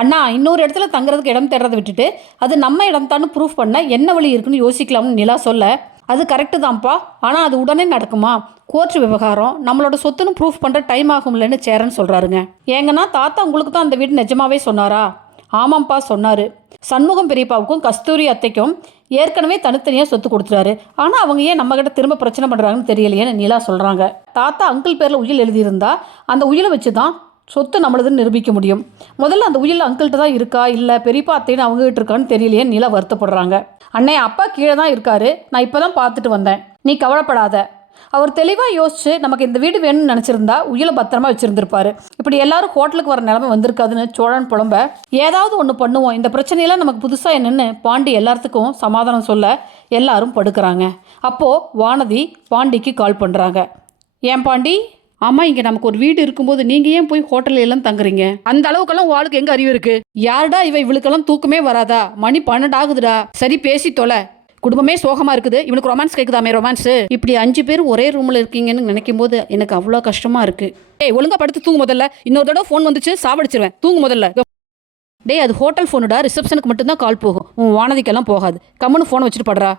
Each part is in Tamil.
அண்ணா இன்னொரு இடத்துல தங்குறதுக்கு இடம் தேடுறதை விட்டுட்டு அது நம்ம இடம் தான்னு ப்ரூஃப் பண்ண என்ன வழி இருக்குன்னு யோசிக்கலாம்னு நிலா சொல்ல. அது கரெக்டு தான்ப்பா. ஆனால் அது உடனே நடக்குமா? கோர்ட் விவகாரம் நம்மளோட சொத்துன்னு ப்ரூஃப் பண்ணுற டைம் ஆகும்லன்னு சேரன் சொல்கிறாருங்க ஏங்கன்னா தாத்தா உங்களுக்கு தான் அந்த வீடு நிஜமாவே சொன்னாரா? ஆமாம்ப்பா சொன்னார். சண்முகம் பெரியப்பாவுக்கும் கஸ்தூரி அத்தைக்கும் ஏற்கனவே தனித்தனியாக சொத்து கொடுத்துட்டாரு. ஆனால் அவங்க ஏன் நம்மக்கிட்ட திரும்ப பிரச்சனை பண்ணுறாங்கன்னு தெரியலையேன்னு நிலா சொல்கிறாங்க தாத்தா அங்கிள் பேரில் உயில் எழுதியிருந்தா அந்த உயிலை வச்சு தான் சொத்து நம்மளதுன்னு நிரூபிக்க முடியும். முதல்ல அந்த உயில் அங்கிள்கிட்ட தான் இருக்கா இல்லை பெரியப்பா அத்தைன்னு அவங்ககிட்ட இருக்கான்னு தெரியலையே நிலா வருத்தப்படுறாங்க. அண்ணே அப்பா கீழே தான் இருக்காரு. நான் இப்போ தான் பார்த்துட்டு வந்தேன். நீ கவலைப்படாத. அவர் தெளிவாக யோசிச்சு நமக்கு இந்த வீடு வேணும்னு நினச்சிருந்தா உயிலை பத்திரமா வச்சுருந்துருப்பாரு. இப்படி எல்லாரும் ஹோட்டலுக்கு வர நிலமை வந்திருக்காதுன்னு சோழன் புலம்ப ஏதாவது ஒன்று பண்ணுவோம். இந்த பிரச்சனையெல்லாம் நமக்கு புதுசாக என்னென்னு பாண்டி எல்லாத்துக்கும் சமாதானம் சொல்ல எல்லாரும் படுக்கிறாங்க. அப்போது வானதி பாண்டிக்கு கால் பண்ணுறாங்க ஏன் பாண்டி? ஆமாம் இங்கே நமக்கு ஒரு வீடு இருக்கும்போது நீங்கள் ஏன் போய் ஹோட்டல்ல எல்லாம் தங்குறீங்க? அந்த அளவுக்கெல்லாம் ஆளுக்கு எங்கே அறிவு இருக்கு? யாருடா இவ இவளுக்கெல்லாம் தூக்கமே வராதா? மணி பன்னெண்டு ஆகுதுடா. சரி பேசி தொலை. குடும்பமே சோகமா இருக்குது. இவனுக்கு ரொமான்ஸ் கேட்குதாமே ரொமான்ஸ் இப்படி அஞ்சு பேர் ஒரே ரூம்ல இருக்கீங்கன்னு நினைக்கும் போது எனக்கு அவ்வளோ கஷ்டமா இருக்கு. ஏய் ஒழுங்கா படுத்து தூங்கு முதல்ல. இன்னொரு தடவை ஃபோன் வந்துச்சு சாவடிச்சிருவேன். தூங்கு முதல்ல. டேய் அது ஹோட்டல் ஃபோனுடா ரிசப்ஷனுக்கு மட்டும்தான் கால் போகும். உன் வானதிக்கெல்லாம் போகாது. கம்முன்னு ஃபோன் வச்சுட்டு படுறா.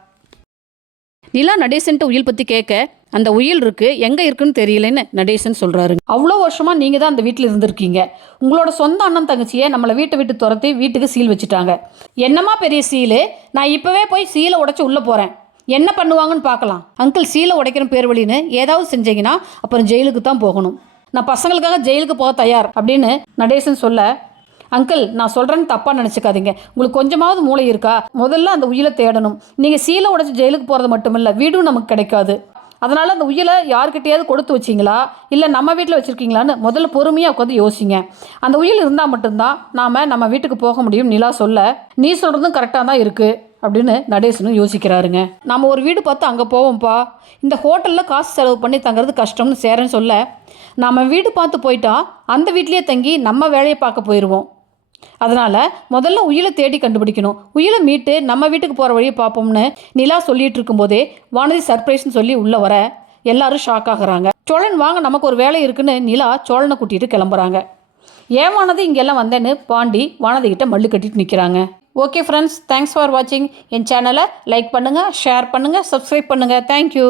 நிலா நடேசன்ட்டு உயில் பற்றி கேட்க அந்த உயில் இருக்கு எங்கே இருக்குன்னு தெரியலன்னு நடேசன் சொல்கிறாரு அவ்வளோ வருஷமாக நீங்கள் தான் அந்த வீட்டில் இருந்திருக்கீங்க. உங்களோட சொந்த அண்ணன் தங்கச்சியை நம்மளை வீட்டை விட்டு துரத்தி வீட்டுக்கு சீல் வச்சுட்டாங்க. என்னம்மா பெரிய சீலு? நான் இப்போவே போய் சீலை உடைச்சு உள்ளே போகிறேன் என்ன பண்ணுவாங்கன்னு பார்க்கலாம். அங்கிள் சீலை உடைக்கிற பேர் வழின்னு ஏதாவது செஞ்சீங்கன்னா அப்புறம் ஜெயிலுக்கு தான் போகணும். நான் பசங்களுக்காக ஜெயிலுக்கு போக தயார் அப்படின்னு நடேசன் சொல்ல அங்கிள் நான் சொல்கிறேன்னு தப்பாக நினச்சிக்காதீங்க. உங்களுக்கு கொஞ்சமாவது மூளை இருக்கா? முதல்ல அந்த உயிரை தேடணும். நீங்கள் சீலை உடைச்சி ஜெயிலுக்கு போகிறது மட்டுமில்ல வீடும் நமக்கு கிடைக்காது. அதனால் அந்த உயிலை யார்கிட்டயாவது கொடுத்து வச்சிங்களா? இல்லை நம்ம வீட்டில் வச்சுருக்கீங்களான்னு முதல்ல பொறுமையாக உட்காந்து யோசிங்க. அந்த உயில் இருந்தால் மட்டும்தான் நாம் நம்ம வீட்டுக்கு போக முடியும் நிலா சொல்ல. நீ சொல்கிறதும் கரெக்டாக தான் இருக்குது அப்படின்னு நடேசனும் யோசிக்கிறாருங்க. நம்ம ஒரு வீடு பார்த்து அங்கே போவோம்ப்பா. இந்த ஹோட்டலில் காசு செலவு பண்ணி தங்குறது கஷ்டம்னு சேரன்னு சொல்ல. நம்ம வீடு பார்த்து போயிட்டா அந்த வீட்லேயே தங்கி நம்ம வேலையை பார்க்க போயிடுவோம் அதனால் முதல்ல உயிலை தேடி கண்டுபிடிக்கணும். உயிலை மீட்டு நம்ம வீட்டுக்கு போகிற வழியை பார்ப்போம்னு நிலா சொல்லிட்டு இருக்கும்போதே வானதி சர்ப்ரைஸ்னு சொல்லி உள்ளே வர எல்லாரும் ஷாக் ஆகுறாங்க. சோழன் வாங்க நமக்கு ஒரு வேலை இருக்குன்னு நிலா சோழனை கூட்டிகிட்டு கிளம்புறாங்க. ஏன் வானதி இங்கெல்லாம் வந்தேன்னு பாண்டி வானதிக்கிட்ட மல்லு கட்டிட்டு நிற்கிறாங்க ஓகே ஃப்ரெண்ட்ஸ் தேங்க்ஸ் ஃபார் வாட்சிங் என் சேனலை லைக் பண்ணுங்கள் ஷேர் பண்ணுங்கள் சப்ஸ்கிரைப் பண்ணுங்கள் தேங்க்யூ